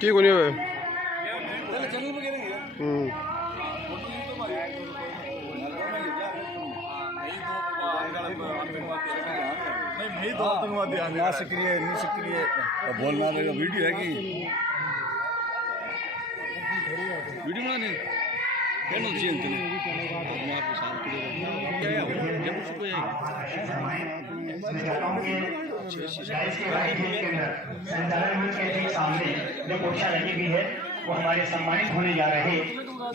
কি কোনি হবে सक्रिय बोलना वीडियो है कि वीडियो बनाने जो कक्षा लगी हुई है वो हमारे सम्मानित होने जा रहे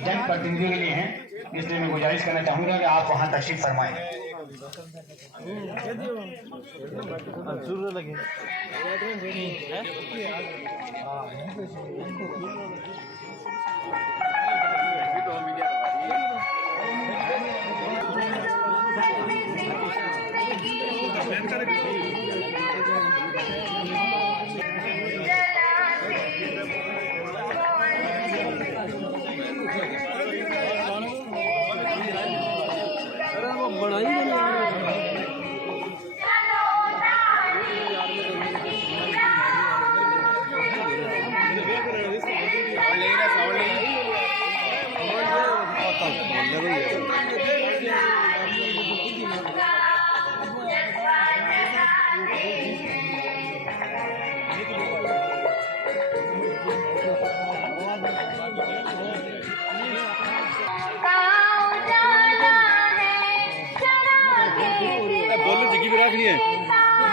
जनप्रतिनिधियों के लिए हैं, इसलिए मैं गुजारिश करना चाहूँगा कि आप वहाँ तशरीफ फरमाएं।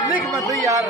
लिख मत यार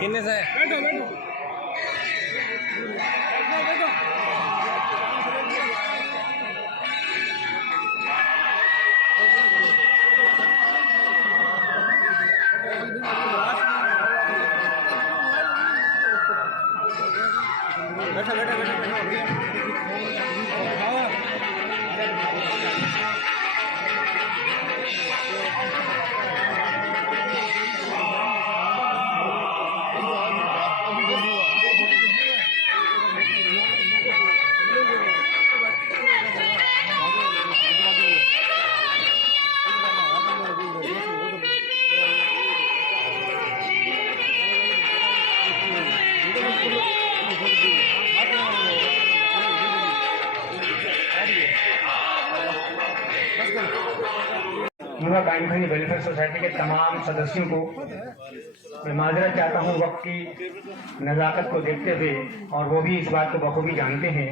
किन्ने से बैठा बैठा बैठा युवा कायम खानी वेलफेयर सोसाइटी के तमाम सदस्यों को मैं माजरत चाहता हूँ वक्त की नज़ाकत को देखते हुए, और वो भी इस बात को बखूबी जानते हैं,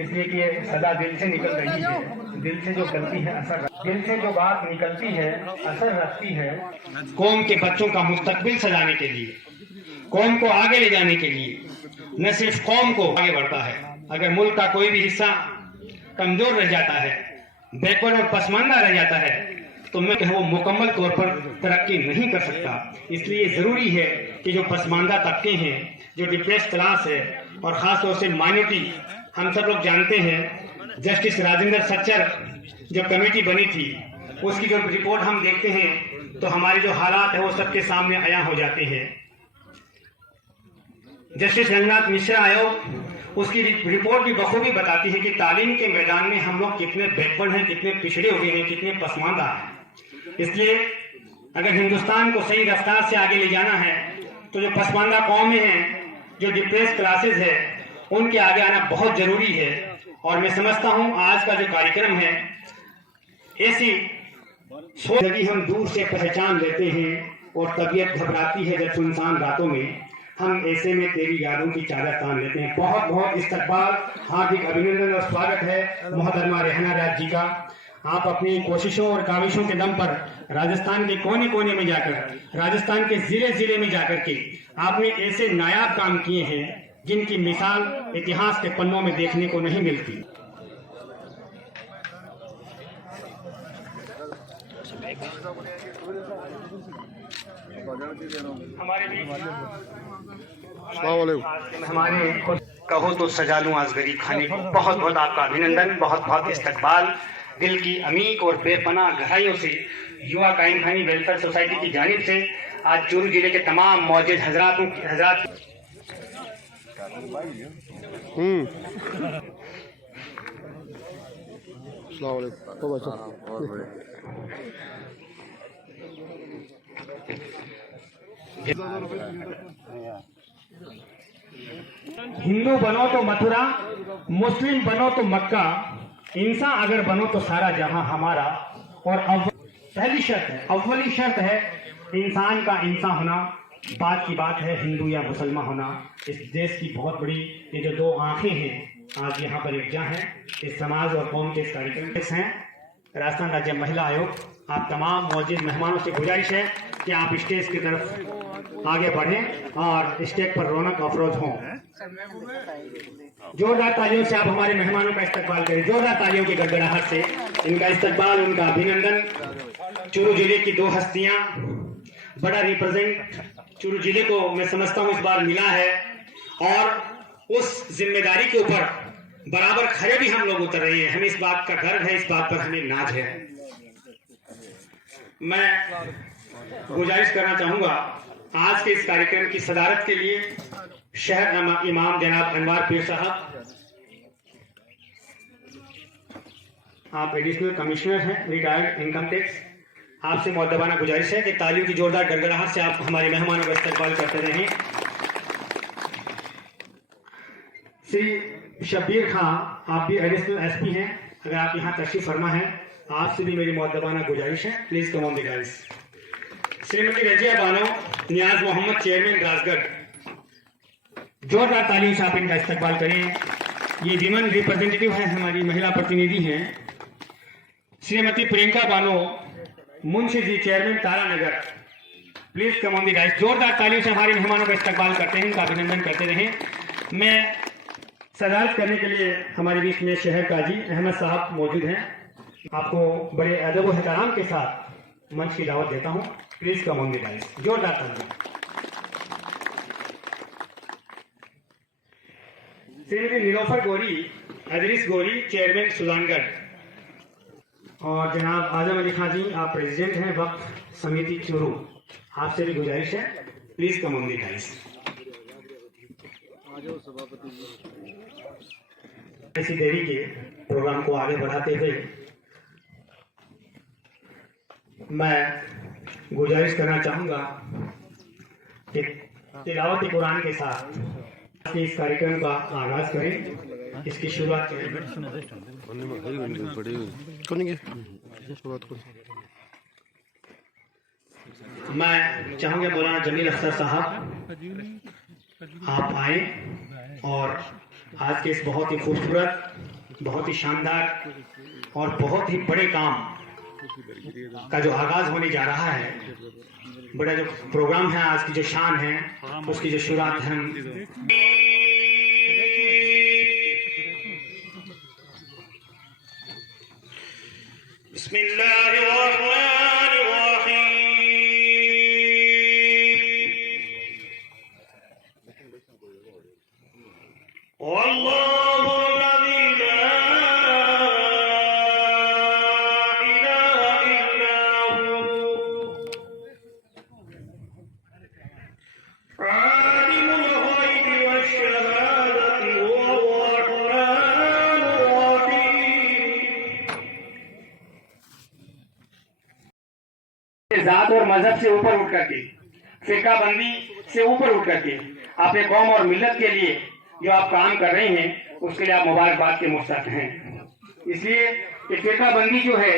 इसलिए कि ये सदा दिल से निकल रही है। दिल से जो गलती है असर, दिल से जो बात निकलती है असर रखती है कौम के बच्चों का मुस्तकबिल सजाने के लिए, कौम को आगे ले जाने के लिए, न सिर्फ कौम को आगे बढ़ता है। अगर मुल्क का कोई भी हिस्सा कमजोर रह जाता है, बैकवर्ड और पसमानदा रह जाता है, तो मैं वो मुकम्मल तौर पर तरक्की नहीं कर सकता। इसलिए जरूरी है कि जो पसमानदा तबके हैं, जो डिप्रेस क्लास है, और खास तौर से माइनॉरिटी, हम सब लोग जानते हैं जस्टिस राजेंद्र सच्चर जो कमेटी बनी थी, उसकी जो रिपोर्ट हम देखते हैं तो हमारे जो हालात है वो सबके सामने आया हो जाते हैं। जस्टिस रंगनाथ मिश्रा आयोग, उसकी रिपोर्ट भी बखूबी बताती है कि तालीम के मैदान में हम लोग कितने बैकवर्ड हैं, कितने पिछड़े हुए हैं, कितने पसमानदा हैं। इसलिए अगर हिंदुस्तान को सही रफ्तार से आगे ले जाना है तो जो पसमानदा कौमें हैं, जो डिप्रेस क्लासेस है, उनके आगे आना बहुत जरूरी है। और मैं समझता हूं आज का जो कार्यक्रम है, ऐसी सोच लगी हम दूर से पहचान लेते हैं और तबीयत घबराती है जब सुनसान रातों में हम ऐसे में तेरी यादों की चादर तान लेते हैं। बहुत बहुत इस्तकबाल, हार्दिक अभिनंदन और स्वागत है मोहतरमा रेहाना राज जी का। आप अपनी कोशिशों और काविशों के दम पर राजस्थान के कोने कोने में जाकर, राजस्थान के जिले जिले में जाकर के आपने ऐसे नायाब काम किए हैं जिनकी मिसाल इतिहास के पन्नों में देखने को नहीं मिलती। हमारे कहो तो सजा लूं आज गरीब खाने को। बहुत बहुत आपका अभिनंदन, बहुत बहुत इस्तकबाल। दिल की अमीक और बेपनाह गहराइयों से युवा कायम खानी वेलफेयर सोसाइटी की जानिब से आज चूरू जिले के तमाम मौजूद हजरात हिंदू बनो तो मथुरा, मुस्लिम बनो तो मक्का, इंसान अगर बनो तो सारा जहां हमारा। और पहली शर्त है, अव्वली शर्त है इंसान का इंसान होना। बात की बात है हिंदू या मुसलमान होना। इस देश की बहुत बड़ी ये जो दो आंखें हैं आज यहाँ पर एकजा हैं, इस समाज और कौम के इस कार्यक्रम हैं। राजस्थान राज्य महिला आयोग, आप तमाम मौजूद मेहमानों से गुजारिश है कि आप स्टेज की तरफ आगे बढ़ें और स्टेज पर रौनक अफरोज हों। जोरदार तालियों से आप हमारे मेहमानों का इस्तकबाल करें, जोरदार तालियों की गड़गड़ाहट से इनका इस्तकबाल, उनका अभिनंदन। चूरू जिले की दो हस्तियां, बड़ा रिप्रेजेंट चूरू जिले को मैं समझता हूं इस बार मिला है, और उस जिम्मेदारी के ऊपर बराबर खड़े भी हम लोग उतर रहे हैं। हमें इस बात का गर्व है, इस बात पर हमें नाज है। मैं गुजारिश करना चाहूंगा आज के इस कार्यक्रम की सदारत के लिए शहर इमाम जनाब अनवार पीर साहब, आप एडिशनल कमिश्नर हैं रिटायर्ड इनकम टैक्स, आपसे मुअद्दबाना गुजारिश है कि तालियों की जोरदार गड़गड़ाहट से आप हमारे मेहमानों का इस्तकबाल करते रहें। श्री शब्बीर खां, आप भी एडिशनल एसपी हैं, अगर आप यहाँ तशरीफ फरमा है, आपसे भी मेरी मुअद्दबाना गुजारिश है, please come on the guys. Shrimati Razia Bano, Niyaz Mohammad, chairman Rajgarh, जोरदार तालियों से आप इनका इस्तकबाल करें। ये विमेन रिप्रेजेंटेटिव है, हमारी महिला प्रतिनिधि हैं। Shrimati Priyanka Bano, Munshi ji, chairman Taranagar, please come on the guys. जोरदार तालियों से हमारे मेहमानों का इस्तकबाल करते हैं, इनका अभिनंदन करते रहें। मैं सदारत करने के लिए हमारे बीच में शहर काजी अहमद साहब मौजूद हैं, आपको बड़े अदब व एहतराम के साथ मंच की दावत देता हूं, please come on the guys. जोरदार तालियां। श्रीमती नीलोफर गोरी, अदरीस गोरी, चेयरमैन सुजानगढ़, और जनाब आजम अली खां जी, आप प्रेसिडेंट हैं वक्फ समिति चूरू, आपसे भी गुजारिश है, please come on the guys. इसी देरी के प्रोग्राम को आगे बढ़ाते हुए मैं गुजारिश करना चाहूंगा कि तिलावत कुरान के साथ इस कार्यक्रम का आगाज करें। इसकी शुरुआत करें। मैं चाहूँगा मौलाना जमील अख्तर साहब आप आए और आज के इस बहुत ही खूबसूरत, बहुत ही शानदार और बहुत ही बड़े काम का जो आगाज होने जा रहा है, बड़ा जो प्रोग्राम है, आज की जो शान है, उसकी जो शुरुआत है जात और मजहब से ऊपर उठ करके, फिरका बंदी से ऊपर उठ करके अपने कौम और मिल्लत के लिए जो आप काम कर रहे हैं, उसके लिए आप मुबारकबाद के मुस्तहक हैं। इसलिए ये फिरका बंदी जो है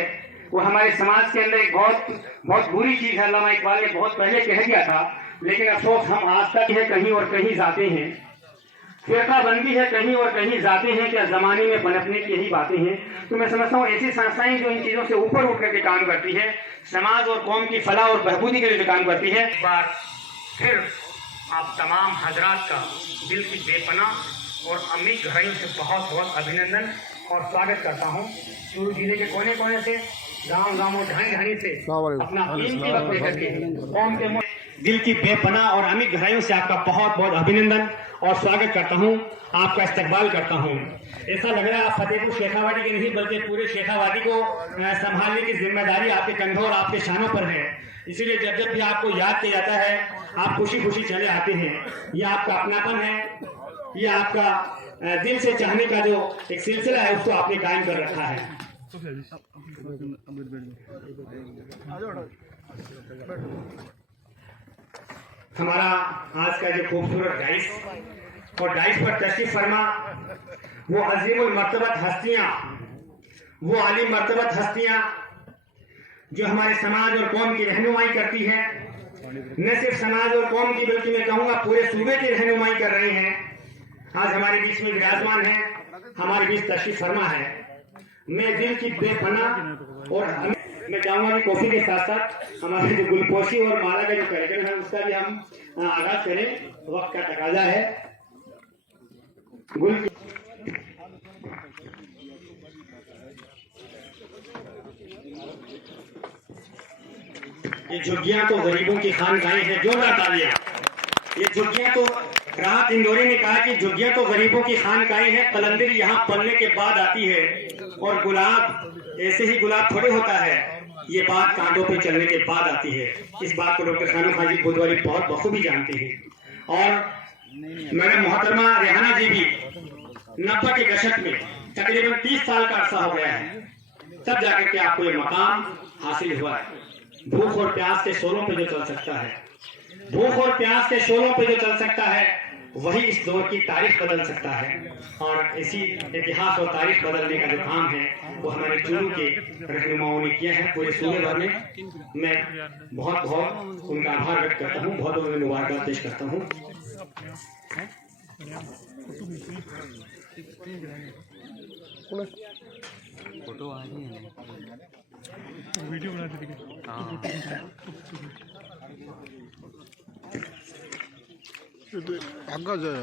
वो हमारे समाज के अंदर एक बहुत बुरी चीज है। अल्लामा इकबाल ने बहुत पहले कह दिया था, लेकिन अफसोस हम आज तक है कहीं और कहीं जाते हैं। फिरका बंदी है कहीं और कहीं जाते हैं, क्या जमाने में पनपने की यही बातें हैं। तो मैं समझता हूँ ऐसी संस्थाएं जो इन चीजों से ऊपर उठ करके काम करती है, समाज और कौम की फलाह और बहबूदी के लिए जो काम करती है। एक बार फिर आप तमाम हजरात का दिल की बेपनाह और अम्मी गहराइयों से बहुत बहुत अभिनंदन और स्वागत करता हूँ। चूरू जिले के कोने कोने से, गाँव गाँव, ढाणी ढाणी से अपना कीमती वक्त लेकर के कौम के दिल की बेपनाह और अम्मी गहराइयों से आपका बहुत बहुत अभिनंदन और स्वागत करता हूँ, आपका इस्तकबाल करता हूँ। ऐसा लग रहा है आप फतेहपुर शेखावाटी के नहीं बल्कि पूरे शेखावाटी को संभालने की जिम्मेदारी आपके कंधों और आपके शानों पर है। इसीलिए जब जब भी आपको याद किया जाता है, आप खुशी खुशी चले आते हैं। ये आपका अपनापन है, ये आपका दिल से चाहने का जो एक सिलसिला है, उसको आपने कायम कर रखा है। हमारा आज का जो खूबसूरत डाइस और डाइस पर तशरीफ फरमा वो अजीमुल मर्तबत हस्तियां, वो आलिम मर्तबत हस्तियां जो हमारे समाज और कौम की रहनुमाई करती है, न सिर्फ समाज और कौम की बल्कि मैं कहूँगा पूरे सूबे की रहनुमाई कर रहे हैं, आज हमारे बीच में विराजमान है, हमारे बीच तशरीफ फरमा है। मैं दिल की बेपनाह और मैं चाहूंगा कि कॉफी के साथ साथ हमारे जो गुलपोशी और माला का जो कार्यक्रम है उसका भी हम आगाज करें, वक्त का तकाजा है। गुल ये झुग्गियां तो गरीबों की खानगाहें हैं, जोरदार तालियां। ये झुग्गियां तो राहत इंदौरी ने कहा कि झुग्गियां तो गरीबों की खानगाहें हैं, कलंदर यहाँ पलने के बाद आती है और गुलाब ऐसे ही गुलाब थोड़े होता है, ये बात कांटों पे चलने के बाद आती है। इस बात को डॉक्टर खानू खान जी बुधवारी बहुत बखूबी जानते हैं। और मैडम मोहतरमा रेहाना जी भी 90 के दशक में तकरीबन 30 साल का अरसा हो गया है, तब जाकर के आपको ये मकाम हासिल हुआ है। भूख और प्यास के शोलों पे जो चल सकता है, भूख और प्यास के शोलों पे जो चल सकता है, वही इस दौर की तारीख बदल सकता है। और इसी इतिहास और तारीख बदलने का जो काम है वो हमारे चूरू के रहनुमाओं ने किया है पूरे सूबे भर में। मैं बहुत बहुत उनका आभार व्यक्त करता हूँ, बहुत उन्हें मुबारकबाद पेश करता हूँ। फोटो आ रही है, वीडियो बना दीजिए। आगा जाए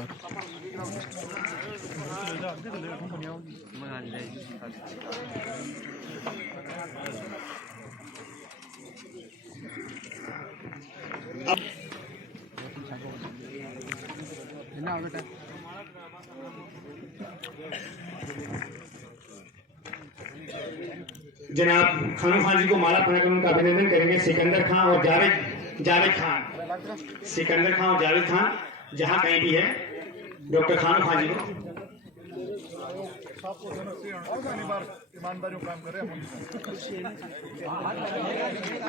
जनाब खानू खान जी को माला पहनाकर उनका अभिनंदन करेंगे। सिकंदर खान और जावेद खान, सिकंदर खान और जावेद खान जहां कहीं भी है, डॉक्टर खानू खान जी को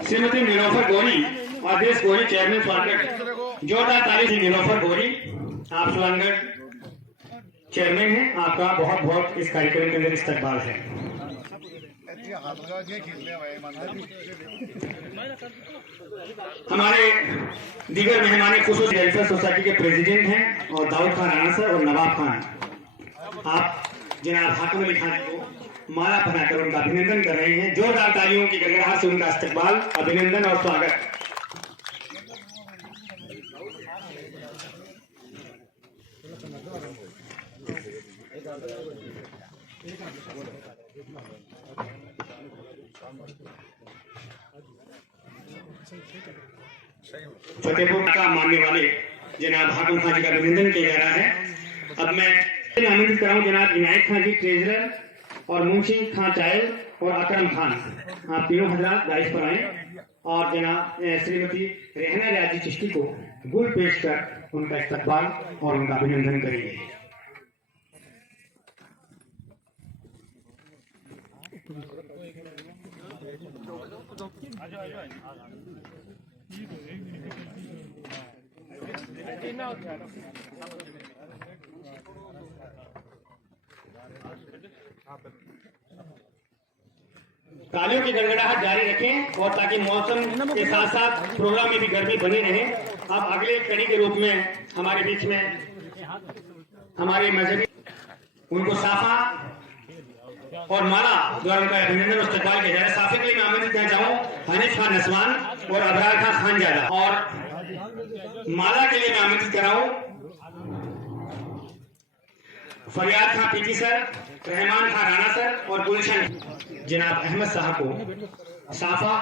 श्रीमती नीलोफर गोरी और देश गोरी चेयरमैन स्वागत, जोरदार ताली थी। नीलोफर गोरी आप सोनगढ़ चेयरमैन हैं, आपका बहुत बहुत इस कार्यक्रम के अंदर इस्तकबाल है। हमारे दीगर मेहमान खुसूसी वेलफेयर सोसाइटी के प्रेसिडेंट हैं और दाऊद खान राणा सर और नवाब खान, आप जनाब हाकिम अली खान को माला पहनाकर उनका अभिनंदन कर रहे हैं। जोरदार तालियों की गड़गड़ाहट से उनका इस्तकबाल, अभिनंदन और स्वागत। फतेहपुर का मानने वाले जनाब हाकिम खान जी का अभिनंदन किया जा रहा है। अब मैं आमंत्रित कराऊं जनाब इनायत खान जी ट्रेजरर और मुंशी खान चायल और अकरम खान, आप तीनों हजरात दाइश पर आए और जनाब श्रीमती रहना रियाजी चिश्ती को गुल पेश कर उनका इस्तकबाल और उनका अभिनंदन करेंगे। तालियों की गड़गड़ाहट जारी रखें और ताकि मौसम के साथ साथ प्रोग्राम में भी गर्मी बनी रहे। अब अगले कड़ी के रूप में हमारे बीच में हमारे मजहबी उनको साफा और माला द्वारा उनका अभिनंदन और इस्तकबाल किया जा रहा है। साफे के लिए मैं आमंत्रित करना चाहूँ हनीफ खान नसवान और अबरार खान खानजादा, और माला के लिए मैं आमंत्रित कराऊं फरियाद Khan PT sir, Rahman Khan Rana sir और गुलशन जनाब अहमद साहब को साफा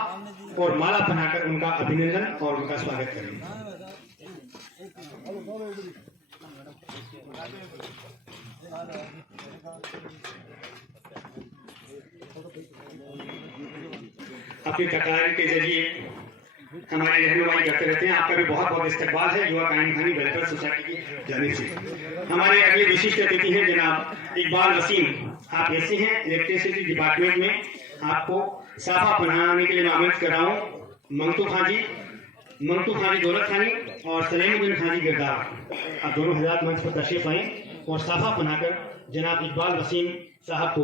और माला पहनाकर उनका अभिनंदन और उनका स्वागत करेंगे। अपनी तकरार के जरिए हमारे रहनुमाई करते रहते हैं। आपका भी बहुत बहुत इस्तकबाल है युवा कायम खानी वेलफेयर सोसाइटी की जानिब से। हमारे अगले विशिष्ट अतिथि हैं जनाब इकबाल वसीम, आप ऐसे हैं इलेक्ट्रिसिटी डिपार्टमेंट में, आपको साफा पहनाने के लिए मैं आमंत्रित कर रहा हूँ मंगतू खान जी दौलत खानी और सलीमुद्दीन खान जी गिरदार, आप दोनों हजरात मंच पर तशरीफ आए और साफा पहनाकर जनाब इकबाल वसीम साहब को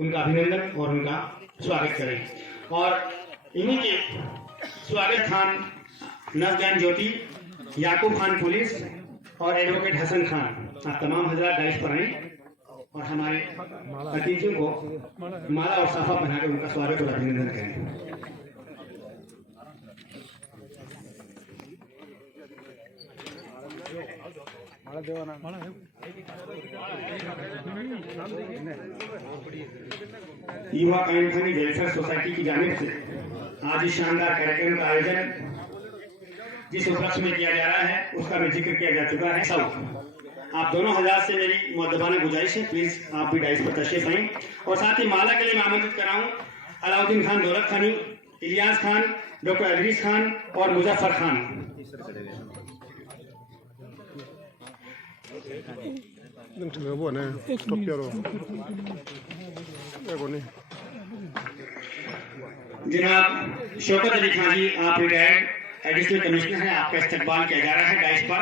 उनका अभिनंदन और उनका स्वागत करें। और इन्हीं के स्वागत खान नवजान ज्योति, याकूब खान पुलिस और एडवोकेट हसन खान, आप तमाम हजरात डाइस पर आए और हमारे अतिथियों को माला और साफा पहनाकर उनका स्वागत और अभिनंदन करें। युवा कायम खानी वेलफेयर सोसाइटी की जानिब से आज इस शानदार कार्यक्रम का आयोजन जिस उपलक्ष्य में किया जा रहा है उसका भी जिक्र किया जा चुका है। सब आप दोनों हजरात से मेरी मुअद्दबाना गुजारिश है, प्लीज आप भी डाइस पर तशरीफ आएं। और साथ ही माला के लिए मैं आमंत्रित कराऊं अलाउद्दीन खान दौलत खानी, इलियास खान, डॉक्टर अदरीस खान और मुजफ्फर खान। जनाब शौकत अली खान जी, आप रिटायर्ड एडिशनल कमिश्नर हैं, आपका इस्तकबाल किया जा रहा है डाइस पर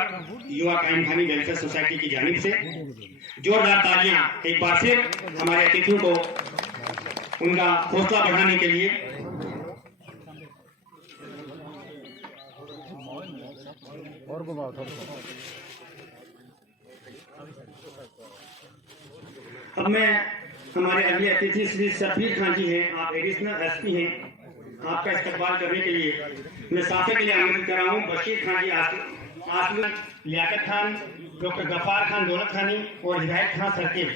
युवा कायम खानी वेलफेयर सोसाइटी की जानिब से। जोरदार तालियां एक बार फिर हमारे अतिथियों को उनका हौसला बढ़ाने के लिए। और घुमाओ अब मैं हमारे अगले अतिथि श्री सफीर खान जी हैं, आप एडिशनल एसपी हैं, आपका इस्तकबाल करने के लिए मैं साफे के लिए आमंत्रित कर रहा हूँ बशीर खान जी, आसलू लियाकत खान, डॉक्टर गफ्फार खान दौलत खानी और हिदायत खान सरकेब,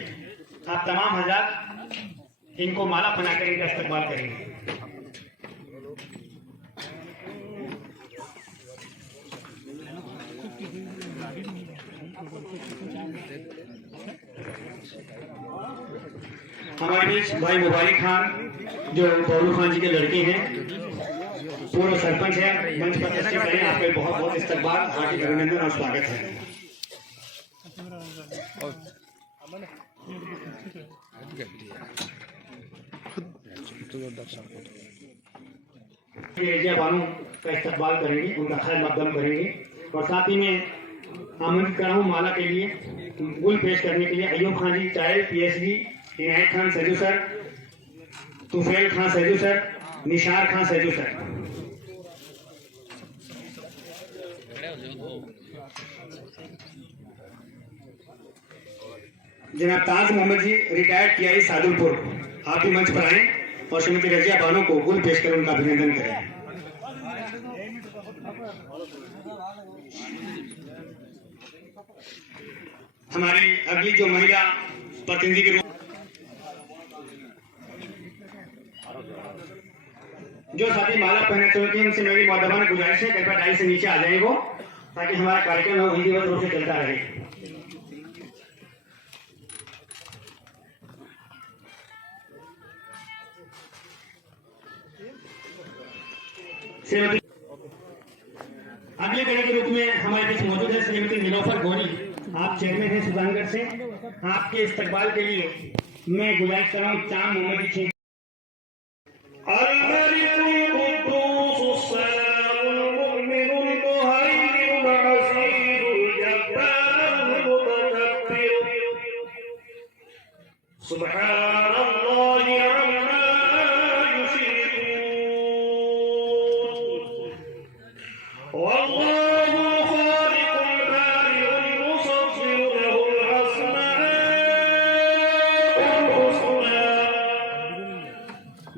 आप तमाम हजरात इनको माला पहनाकर इनका इस्तकबाल करेंगे। हमारे बीच भाई मुबारक खान जो बबलू खान जी के लड़के हैं, पूर्व सरपंच है, मंच पर तशरीफ लाए, आपका बहुत बहुत इस्तकबाल, हार्दिक अभिनंदन और स्वागत है। एजिया बानू का इस्तकबाल करेंगे, उनका खैर मकदम करेंगे। और साथ ही में आमंत्रित कर रहा हूँ माला के लिए गुल पेश करने के लिए Ayub Khan ji Chayal, PhD, Inayat Khan Saju sir, Tufail Khan Saidu sir, Nishar Khan Saidu sir. जनाब ताज मोहम्मद जी, रिटायर्ड टीआई सादुलपुर, आप भी मंच पर आए और श्रीमती रजिया बानो को गुल पेश कर उनका अभिनंदन करें। हमारी अगली जो महिला प्रतिनिधि के रूप जो साथी माला पहने चलती हैं उनसे मेरी मौदबाना गुजारिश है कृपया डाई से नीचे आ जाए वो, ताकि हमारा कार्यक्रम विधिवत रूप से चलता रहे। अगले कड़ी के रूप में हमारे बीच मौजूद है श्रीमती नीलोफर गोरी, आप चेयरमैन हैं सुजानगढ़ से। आपके इस्तकबाल के लिए मैं गुजारिश कर रहा हूँ चांद मोहम्मद जी।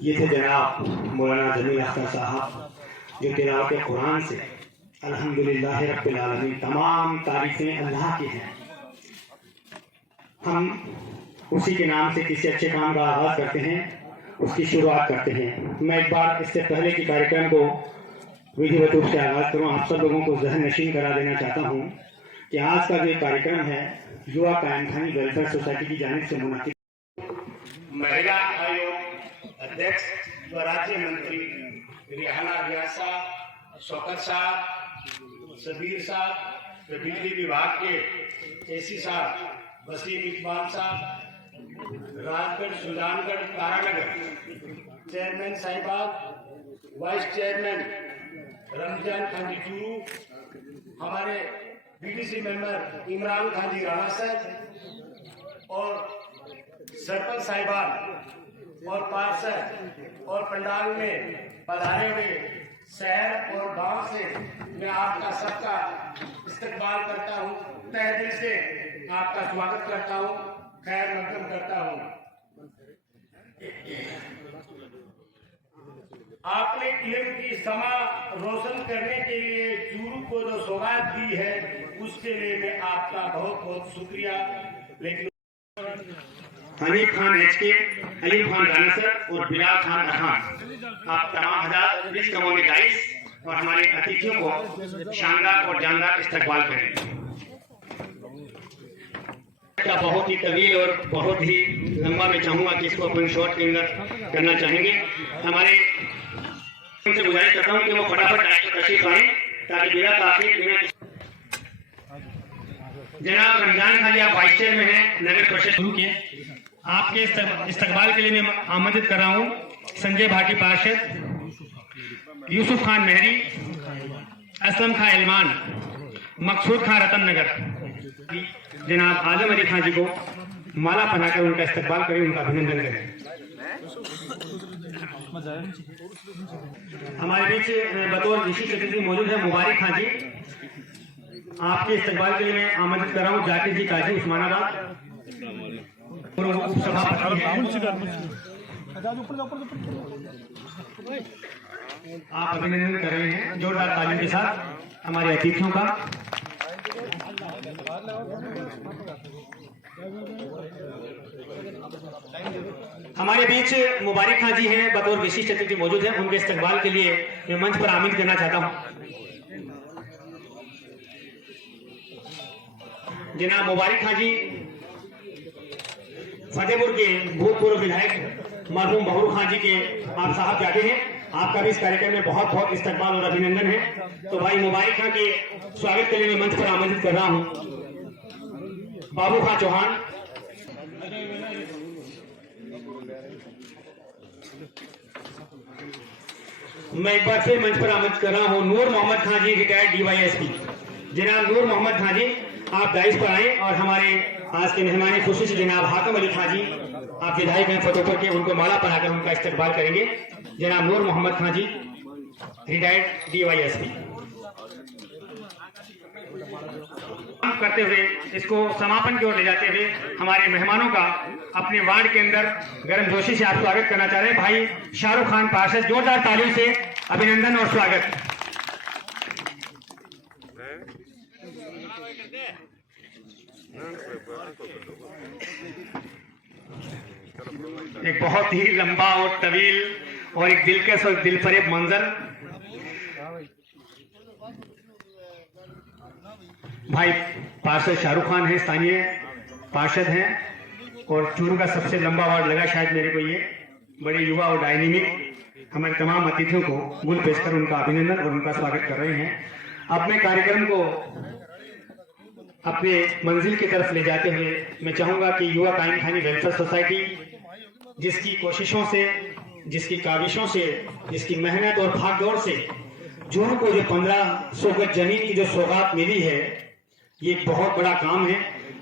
ये थे जनाब मौलाना जमील अख्तर साहब जो तिलावत कुरान से अल्हम्दुलिल्लाह रब्बिल आलमीन, तमाम तारीफें अल्लाह की हैं। हम उसी के नाम से किसी अच्छे काम का आगाज करते हैं, उसकी शुरुआत करते हैं। मैं एक बार इससे पहले के कार्यक्रम को विधिवत रूप से आगाज करूँ, आप सब लोगों को जहन नशीन करा देना चाहता हूँ कि आज का जो कार्यक्रम है युवा कायम खानी वेलफेयर सोसाइटी की जानिब से मुनाकिब महिला आयोग अध्यक्ष व राज्य मंत्री रिहाना रियाज साहब, शौकत साहब, सबीर साहब, बिजली विभाग के एसी साहब, वसीम इकबाल साहब, राजगढ़ सुल्तानगढ़ तारानगर चेयरमैन साहिबान, वाइस चेयरमैन रमजान खान जी चूरू, हमारे बीडीसी मेंबर इमरान खान जी राणा साहब और सरपंच साहिबान और पार्षद और पंडाल में पधारे हुए शहर और गांव से मैं आपका सबका इस्तकबाल करता हूं, तहे दिल से आपका स्वागत करता हूं, खैर मकदम करता हूं। आपने इल्म की समा रोशन करने के लिए चूरू को जो सौगात दी है उसके लिए मैं आपका बहुत बहुत शुक्रिया। लेकिन हनीफ खान एचके, अलीम खान राना सर और बिलाल खान अरहान, आप तमाम हज़ार बीस कमोने गाइस और हमारे अतिथियों को शानदार और जानदार इस्तकबाल करें। बहुत ही तवील और बहुत ही लंबा मैं चाहूंगा कि इसको अपन शॉर्ट के अंदर करना चाहेंगे। हमारे उनसे गुजारिश करता हूं कि वो फटाफट तशरीफ आए ताकि बिना ताखीर जनाब रमजान खान जी, आप वाइस चेयरमैन हैं नगर परिषद शुरू किए। आपके इस्तकबाल के लिए मैं आमंत्रित कर रहा हूँ संजय भाटी पार्षद, यूसुफ खान मेहरी, असलम खान इल्मान, मकसूद खान रतन नगर, जनाब आजम अली खान जी को माला पहनाकर उनका इस्तकबाल करें, उनका अभिनंदन करें। हमारे बीच बतौर विशिष्ट अतिथि मौजूद है मुबारक खान जी, आपके इस्तकबाल के लिए मैं आमंत्रित कर रहा हूँ जाकिर जी काजी उस्मानाबाद, उपसभापति हैं। आप अभिनंदन कर रहे हैं जोरदार तालीम के साथ हमारे अतिथियों का। हमारे बीच मुबारक खान जी हैं बतौर विशिष्ट अतिथि मौजूद हैं, उनके इस्तकबाल के लिए मैं मंच पर आमिर करना चाहता हूं जनाब मुबारक खान जी, फतेहपुर के भूतपूर्व विधायक मरहूम बहरू खान जी के आप साहब जाते हैं। आपका भी इस कार्यक्रम में बहुत बहुत इस्तकबाल और अभिनंदन है। तो भाई मोबाइल खां के स्वागत के लिए मैं मंच पर आमंत्रित कर रहा हूं बाबू खां चौहान। मैं एक बार फिर मंच पर आमंत्रित कर रहा हूं नूर मोहम्मद खां जी, रिटायर्ड DYSP। जनाब नूर मोहम्मद खां जी, आप दाइस पर आए और हमारे आज के मेहमान खुशी से जनाब हाकम अली खां जी, आप विधायक हैं फतेहपुर के, उनको माला पहनाकर उनका इस्तकबाल करेंगे। जनाब नूर मोहम्मद खां जी, रिटायर्ड DYSP। करते हुए इसको समापन की ओर ले जाते हुए हमारे मेहमानों का अपने वार्ड के अंदर गर्मजोशी से आप स्वागत करना चाह रहे हैं। भाई शाहरुख खान पार्षद, जोरदार तालियों से अभिनंदन और स्वागत। एक बहुत ही लंबा और तवील और एक दिलकश और दिलफरेब मंजर। भाई पार्षद शाहरुख खान है, स्थानीय पार्षद हैं और चूरू का सबसे लंबा वार्ड लगा शायद मेरे को ये। बड़े युवा और डायनेमिक हमारे तमाम अतिथियों को गुल पेश कर उनका अभिनंदन और उनका स्वागत कर रहे हैं। अपने कार्यक्रम को अपने मंजिल की तरफ ले जाते हुए मैं चाहूंगा कि युवा कायम खानी वेलफेयर सोसाइटी जिसकी कोशिशों से, जिसकी काविशों से, जिसकी मेहनत और भागदौड़ से जून को जो 1500 गज जमीन की जो सौगात मिली है, ये बहुत बड़ा काम है।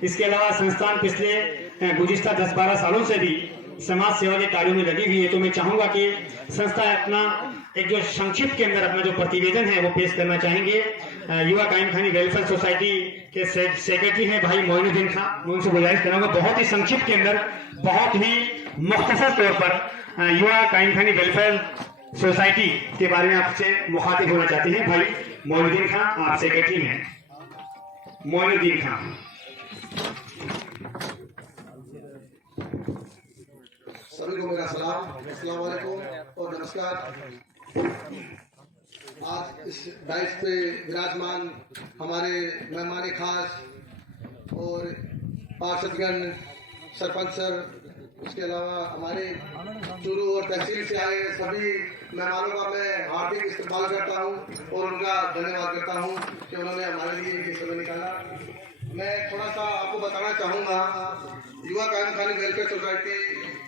इसके अलावा संस्थान पिछले गुज़िश्ता 10-12 सालों से भी समाज सेवा के कार्यों में लगी हुई है। तो मैं चाहूंगा कि संस्था अपना एक जो संक्षिप्त के अंदर अपना जो प्रतिवेदन है वो पेश करना चाहेंगे। युवा कायम खानी वेलफेयर सोसाइटी के सेक्रेटरी हैं भाई मोइनुद्दीन खां, मैं उनसे गुजारिश करूंगा बहुत ही संक्षिप्त के अंदर, बहुत ही मुख्तसर तौर पर युवा कायम खानी वेलफेयर सोसाइटी के बारे में आपसे मुखातिब होना चाहते हैं। भाई मोइनुद्दीन खां, आप सेक्रेटरी हैं। मोइनुद्दीन खां। सभी को मेरा सलाम, अस्सलाम वालेकुम और नमस्कार। आज इस डाइस पे विराजमान हमारे मेहमान खास और पार्षदगण, सरपंच सर, उसके अलावा हमारे चूरू और तहसील से आए सभी मेहमानों का मैं हार्दिक इस्तकबाल करता हूं और उनका धन्यवाद करता हूं कि उन्होंने हमारे लिए ये समय निकाला। मैं थोड़ा सा आपको बताना चाहूँगा, युवा कायम खानी वेलफेयर सोसाइटी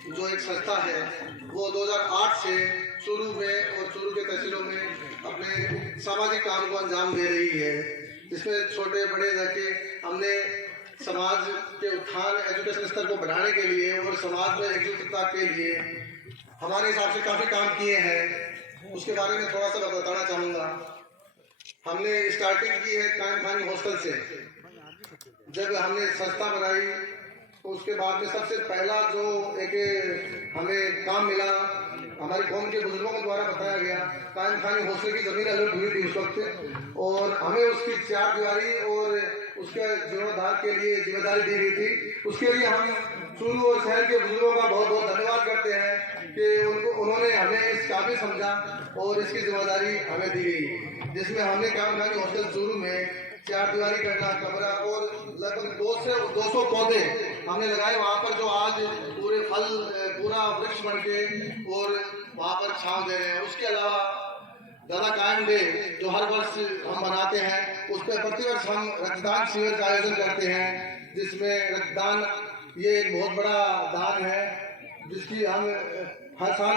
जो एक संस्था है वो 2008 से चूरू में और चूरू के तहसीलों में अपने सामाजिक काम को अंजाम दे रही है। इसमें छोटे बड़े रहके हमने समाज के उत्थान, एजुकेशन स्तर को बढ़ाने के लिए और समाज में एकजुटता के लिए हमारे हिसाब से काफ़ी काम किए हैं। उसके बारे में थोड़ा सा मैं बताना चाहूँगा। हमने स्टार्टिंग की है कायम खानी हॉस्टल से। जब हमने संस्था बनाई तो उसके बाद में सबसे पहला जो एक हमें काम मिला, हमारी कौम के बुजुर्गों द्वारा बताया गया, कायम खानी हॉस्टल की जमीन अलर्ट हुई थी उस वक्त और हमें उसकी चार दीवारी और उसके जीर्णोद्धार के लिए जिम्मेदारी दी गई थी। उसके लिए हम चूरू और शहर के बुजुर्गों का बहुत बहुत धन्यवाद करते हैं कि उन्होंने हमें इस काबिल समझा और इसकी जिम्मेदारी हमें दी गई, जिसमें हमने कायम खानी हॉस्टल चूरू में चार दीवारी करना, कमरा और लगभग 200 पौधे हमने लगाए वहाँ पर, जो आज पूरे फल पूरा वृक्ष बन के और वहाँ पर छांव दे रहे हैं। उसके अलावा दादा कायम डे जो हर वर्ष हम मनाते हैं, उस पर प्रतिवर्ष हम रक्तदान शिविर का आयोजन करते हैं, जिसमें रक्तदान ये एक बहुत बड़ा दान है जिसकी हम हर साल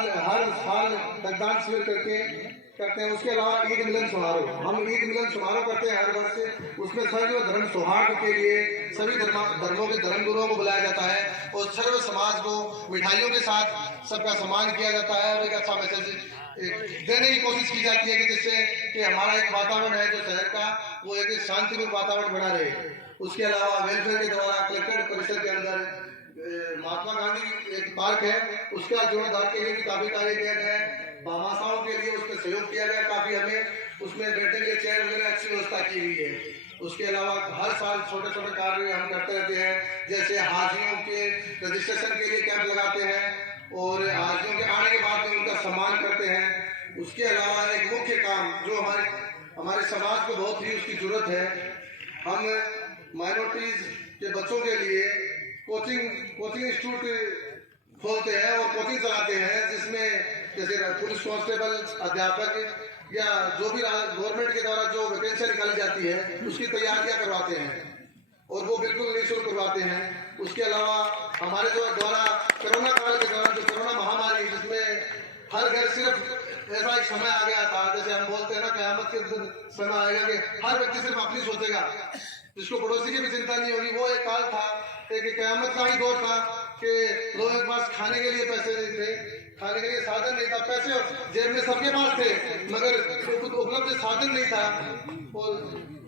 रक्तदान शिविर करते हैं। उसके अलावा ईद मिलन समारोह, हम ईद मिलन समारोह करते हैं हर वर्ष। उसमें सर्व धर्म सौहार्द के लिए सभी धर्मों के धर्म गुरुओं को बुलाया जाता है और सर्व समाज को मिठाइयों के साथ सबका सम्मान किया जाता है और एक अच्छा मैसेज देने की कोशिश की जाती है कि जिससे कि हमारा एक वातावरण है जो शहर का, वो एक शांतिपूर्ण वातावरण बना रहे। उसके अलावा वेलफेयर के द्वारा कलेक्ट्रेट परिसर के अंदर महात्मा गांधी एक पार्क है, उसका जीर्णोद्धार के लिए भी काफी कार्य किया गया है। भामाशाओं के लिए उसमें सहयोग किया गया काफी, हमें उसमें बैठने के लिए चेयर वगैरह अच्छी व्यवस्था की हुई है। उसके अलावा हर साल छोटे छोटे कार्य हम करते रहते हैं, जैसे हाजियों के रजिस्ट्रेशन के लिए कैंप लगाते हैं और हाजियों के आने के बाद में उनका सम्मान करते हैं। उसके अलावा एक मुख्य काम जो हमारे समाज को बहुत ही उसकी जरूरत है, हम माइनॉरिटीज के बच्चों के लिए कोचिंग इंस्टीट्यूट खोलते हैं और कोचिंग चलाते हैं, जिसमें जैसे पुलिस कांस्टेबल, अध्यापक या जो भी गवर्नमेंट के द्वारा जो वैकेंसी निकाली जाती है उसकी तैयारियां करवाते हैं और वो बिल्कुल निःशुल्क करवाते हैं। उसके अलावा हमारे द्वारा कोरोना काल के दौरान जो कोरोना महामारी, जिसमें हर घर सिर्फ ऐसा एक समय आ गया था, जैसे हम बोलते हैं ना क़यामत के दिन समय आएगा कि हर व्यक्ति सिर्फ अपनी सोचेगा, जिसको पड़ोसी की भी चिंता नहीं होगी। वो एक काल था, एक क़यामत का ही दौर था कि लोगों के पास खाने के लिए पैसे नहीं थे, खाने के लिए साधन नहीं था। पैसे जेब में सबके पास थे मगर उपलब्ध साधन नहीं था। और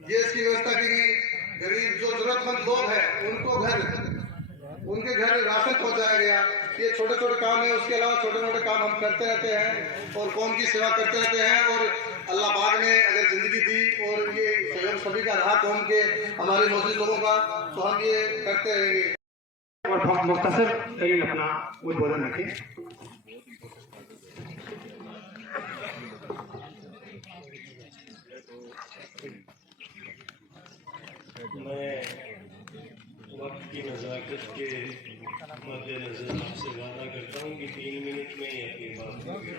गैस की व्यवस्था की गई, गरीब जो जरूरतमंद लोग हैं उनके घर राशन पहुंचाया गया। ये छोटे छोटे काम है, उसके अलावा छोटे मोटे काम हम करते रहते हैं और कौम की सेवा करते रहते हैं। और अल्लाह पाक ने अगर जिंदगी दी और ये सहयोग सभी का रहा कौम के हमारे मौजूद लोगों का, तो हम ये करते रहेंगे। और मुख्तसर करीब अपना उद्बोधन रखें। मैं वक्त की नज़ाकत के मद्देनजर आपसे वादा करता हूँ कि 3 मिनट में ही अपनी बात करूँगा।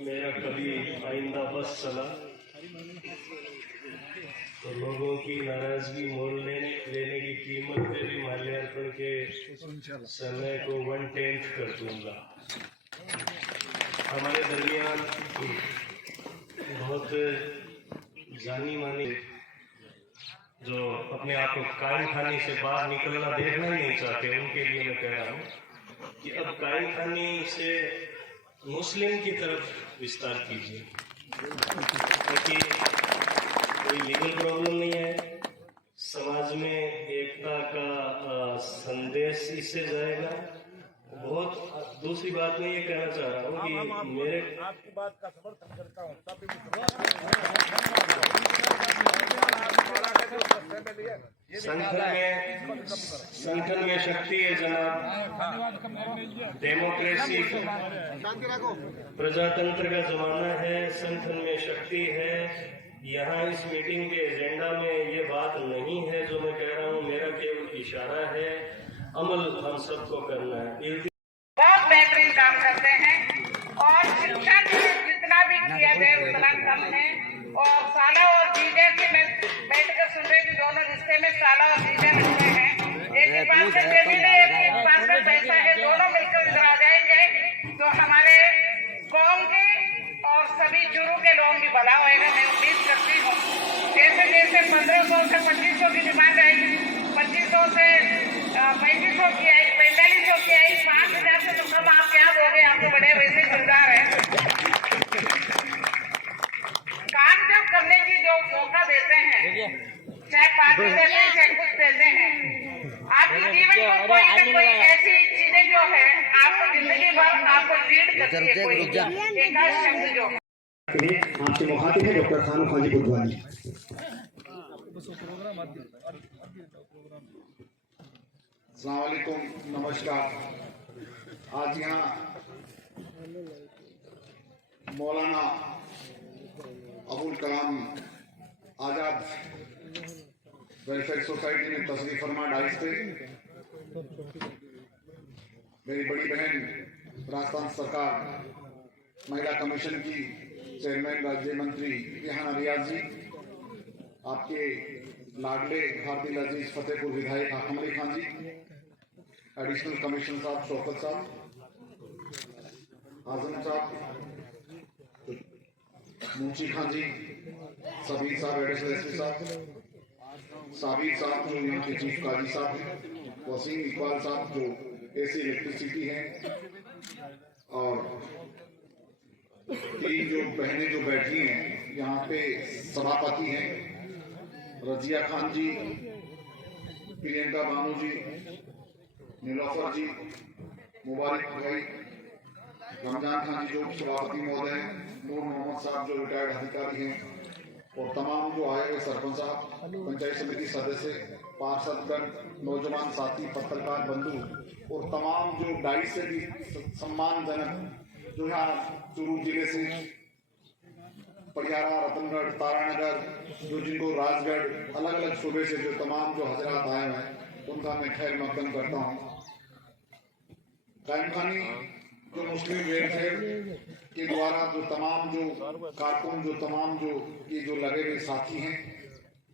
मेरा कभी आइंदा बस चला तो लोगों की नाराजगी मोल लेने की कीमत पे भी माल्यार्पण के समय को 1/10 कर दूंगा। हमारे दरमियान बहुत जानी मानी जो अपने आप को कायम खानी से बाहर निकलना देखना ही नहीं चाहते, उनके लिए मैं कह रहा हूँ कि अब कायम खानी से मुस्लिम की तरफ विस्तार कीजिए, क्योंकि कोई लीगल प्रॉब्लम नहीं है। समाज में एकता का संदेश इससे जाएगा। बहुत दूसरी बात मैं ये कहना चाह रहा हूँ कि मेरे आपकी बात का समर्थन करता हूँ। संगठन में शक्ति है जनाब, डेमोक्रेसी प्रजातंत्र का जमाना है, संगठन में शक्ति है। यहाँ इस मीटिंग के एजेंडा में ये बात नहीं है जो मैं कह रहा हूँ, मेरा केवल इशारा है, अमल हम सबको करना है। बहुत बेहतरीन काम करते हैं और शिक्षा जितना भी किया जाए उतना कम है। और साला और जीजा की मैं बैठ कर सुन रही थी, दोनों रिश्ते में साला और जीजा लगते हैं। एक के पास से जमीन है, एक के पास में पैसा है, दोनों मिलकर इधर आ जाएंगे तो हमारे कौम की और सभी चुरू के लोगों की भला होएगा। मैं उम्मीद करती हूँ जैसे जैसे 1500 से 2500 की डिमांड आएगी, 2500 से 3500 की आएगी, 4500 की आएगी, 5000 से तो कम आप क्या बोले, आपके बड़े वैसे दिलदार हैं। काम जब करने की जो मौका देते हैं, चाहे पार्टी देते हैं चाहे कुछ देते हैं, आपके जीवन में कोई ना कोई ऐसी चीजें जो है आपको जिंदगी भर आपको लीड करती है। कोई एक शब्द जो आपसे मुखातिब है डॉक्टर खान खाजी बुधवानी। अस्सलामुअलैकुम, नमस्कार। आज यहाँ मौलाना अबुल कलाम आज़ाद वेलफेयर सोसाइटी में तशरीफ फरमा डाइस पे मेरी बड़ी बहन राजस्थान सरकार महिला कमीशन की चेयरमैन राज्य मंत्री रेहाना रियाज जी, आपके लाडले हार्दिल अजीज फतेहपुर विधायक हाकम अली खान जी, एडिशनल कमिश्नर साहब शौकत साहब, आजम साहब, मुंशी खान जी, सबीर साहब एडिशनल एसपी साहब, साबिर साहब जो यहाँ के चीफ काजी साहब हैं, वसीम इकबाल साहब जो एसी इलेक्ट्रिसिटी हैं, और तीन जो बहनें जो बैठी हैं यहाँ पे सभापति हैं, रजिया खान जी, प्रियंका बानू जी, नीलोफर जी, मुबारक भाई, रमजान खान जी जो सभापति महोदय हैं, नूर मोहम्मद साहब जो रिटायर्ड अधिकारी हैं, और तमाम जो आए हुए सरपंच साहब, पंचायत समिति सदस्य, पार्षदगण, नौजवान साथी, पत्रकार बंधु और तमाम जो डाइस से भी सम्मानजनक जो यहाँ चूरू जिले से पटियाला, रतनगढ़, तारानगर, जो जिनको राजगढ़ अलग अलग सूबे से जो तमाम जो हजरात आए हैं उनका मैं खैर मकदम करता हूँ। कायम खानी जो मुस्लिम वेलफेयर के द्वारा जो तमाम जो कारकुन जो तमाम जो ये जो लगे हुए साथी हैं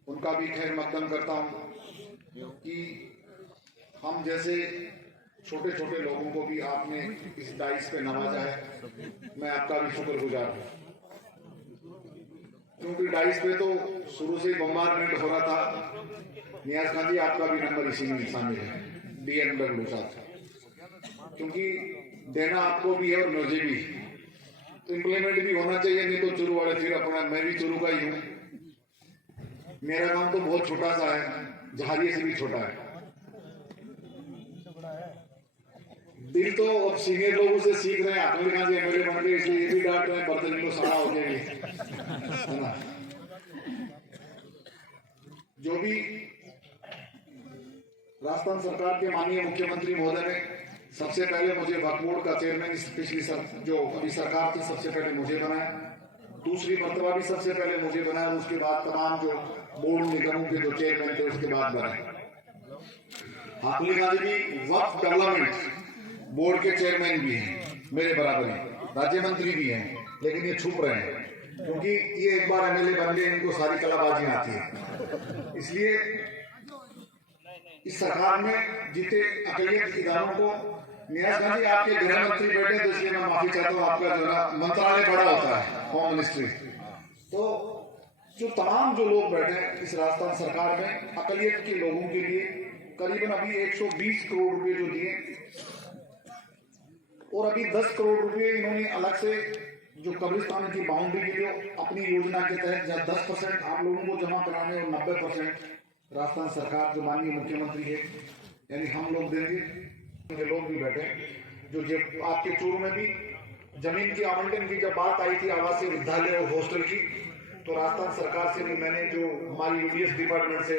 उनका भी खैर मकदम करता हूँ कि हम जैसे छोटे छोटे लोगों को भी आपने इस डाइस पे नवाजा है। मैं आपका भी शुक्रगुजार हूँ, क्योंकि डाइस पे तो शुरू से ही बम्बारमेंट हो रहा था। नियाज खान जी, आपका भी नंबर इसी में शामिल है, DMW साथ, क्योंकि देना आपको भी है और मुझे भी, तो इम्प्लीमेंट भी होना चाहिए। नहीं तो चुरू वाले फिर अपना, मैं भी चुरू का ही हूँ, मेरा काम तो बहुत छोटा सा है, जहाजिए से भी छोटा है। दिल तो अब सीनियर लोगों से सीख रहे हैं, आखिर खान जी MLA बन गए इसलिए ये भी डांट रहे हैं, बर्तन को सड़ा हो जाएगी, है ना। जो भी राजस्थान सरकार के माननीय मुख्यमंत्री महोदय ने सबसे पहले मुझे वक्फ बोर्ड का चेयरमैन पिछली जो अभी सरकार थी सबसे पहले मुझे बनाया, दूसरी मर्तबा भी सबसे पहले मुझे बनाया, उसके बाद तमाम जो बोर्ड निगमों के जो चेयरमैन थे उसके बाद बनाए। हाथली खान जी भी वक्फ डेवलपमेंट बोर्ड के चेयरमैन भी हैं, मेरे बराबर ही राज्य मंत्री भी हैं, लेकिन ये छुप रहे हैं क्योंकि ये एक बार MLA बन गए, इनको सारी कलाबाजी आती है। इसलिए इस सरकार में जितने अकलियत इदारों को, नियाज खान जी आपके गृह मंत्री बैठे तो इसलिए मैं माफी चाहता हूँ, आपका जो है मंत्रालय बड़ा होता है, होम मिनिस्ट्री, तो जो तमाम जो लोग बैठे हैं इस राजस्थान सरकार में अकलियत के लोगों के लिए करीबन अभी 120 करोड़ रुपए जो दिए, और अभी 10 करोड़ रुपए इन्होंने अलग से जो कब्रिस्तान की बाउंड्री के लिए अपनी योजना के तहत जहाँ 10% आप लोगों को जमा कराने और 90% राजस्थान सरकार जो माननीय मुख्यमंत्री है यानी हम लोग देंगे। लोग भी बैठे जो जब आपके चूरू में भी जमीन की आवंटन की जब बात आई थी आवासीय विद्यालय और हॉस्टल की, तो राजस्थान सरकार से भी मैंने जो हमारी UDS डिपार्टमेंट से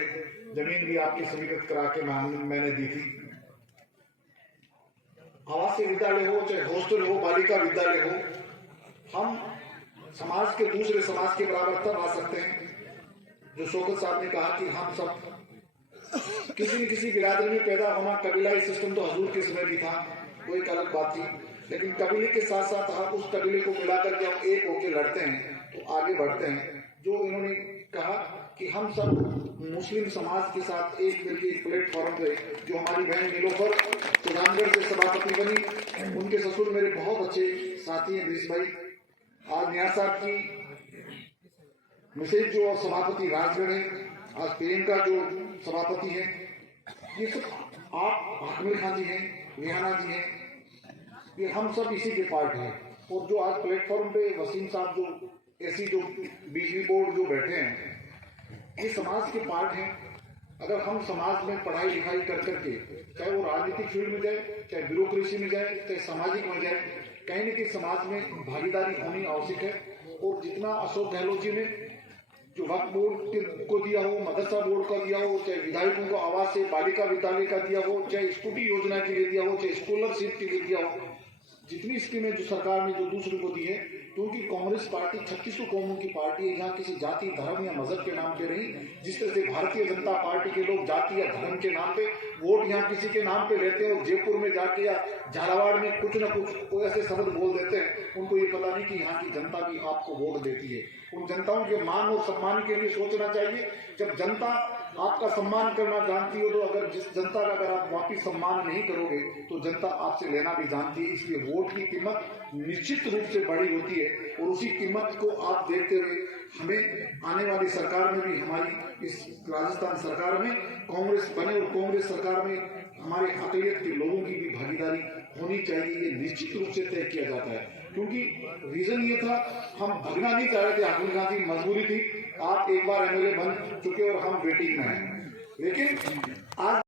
जमीन भी आपकी स्वीकृत करा के मैंने दी थी। आवासीय विद्यालय हो चाहे हॉस्टल हो, बालिका विद्यालय हो, हम समाज के दूसरे समाज के बराबर तब आ सकते हैं जो शौकत साहब ने कहा कि हम सब किसी न किसी बिरादरी में पैदा होना, कबीलाई सिस्टम तो हजूर के समय भी था, वो एक अलग बात थी, लेकिन कबीले के साथ साथ हम उस कबीले को मिलाकर के हम एक होकर लड़ते हैं तो आगे बढ़ते हैं। जो इन्होंने कहा कि हम सब मुस्लिम समाज के साथ एक मिलकर एक प्लेटफॉर्म पे, जो हमारी बहन नीलोफर सुजानगढ़ से सभापति बनी, उनके ससुर मेरे बहुत अच्छे साथी हैं ब्रिज भाई, आज नियाज साहब की मिसेज जो सभापति राजगढ़ है, आज प्रियंका जो सभापति है, ये सब आप आमिर खान जी हैं, रिहाना जी हैं, ये हम सब इसी के पार्ट हैं। और जो आज प्लेटफॉर्म पे वसीम साहब जो ऐसी जो बिजली बोर्ड जो बैठे हैं, ये समाज के पार्ट हैं। अगर हम समाज में पढ़ाई लिखाई कर करके, चाहे वो राजनीतिक फील्ड में जाए, चाहे ब्यूरोक्रेसी में जाए, चाहे सामाजिक में जाए, कहीं न कहीं समाज में भागीदारी होनी आवश्यक है। और जितना अशोक गहलोत जी ने जो वक्फ बोर्ड को दिया हो, मदरसा बोर्ड का दिया हो, चाहे विधायकों को आवास से बालिका विद्यालय का दिया हो, चाहे स्कूटी योजना के लिए दिया हो, चाहे स्कॉलरशिप के लिए दिया हो, जितनी स्कीमें जो सरकार ने जो दूसरों को दी है, क्योंकि कांग्रेस पार्टी 36 कौमों की पार्टी है, जहाँ किसी जाति धर्म या मजहब के नाम पे नहीं, जिस तरह से भारतीय जनता पार्टी के लोग जाति या धर्म के नाम पे वोट यहाँ किसी के नाम पे लेते हैं और जयपुर में जाके या झालावाड़ में कुछ न कुछ ऐसे शब्द बोल देते हैं, उनको ये पता नहीं कि यहाँ की जनता भी आपको वोट देती है। उन जनताओं के मान और सम्मान के लिए सोचना चाहिए। जब जनता आपका सम्मान करना जानती हो, तो अगर जिस जनता का अगर आप वापिस सम्मान नहीं करोगे तो जनता आपसे लेना भी जानती है। इसलिए वोट की कीमत निश्चित रूप से बड़ी होती है और उसी कीमत को आप देखते हुए हमें आने वाली सरकार में भी, हमारी इस राजस्थान सरकार में कांग्रेस बने और कांग्रेस सरकार में हमारे अकलियत के लोगों की भी भागीदारी होनी चाहिए। ये निश्चित रूप से तय किया जाता है, क्योंकि रीजन ये था, हम भगना नहीं चाह रहे थे, राहुल गांधी मजबूरी थी। आप एक बार MLA बन चुके और हम वेटिंग में हैं, लेकिन आज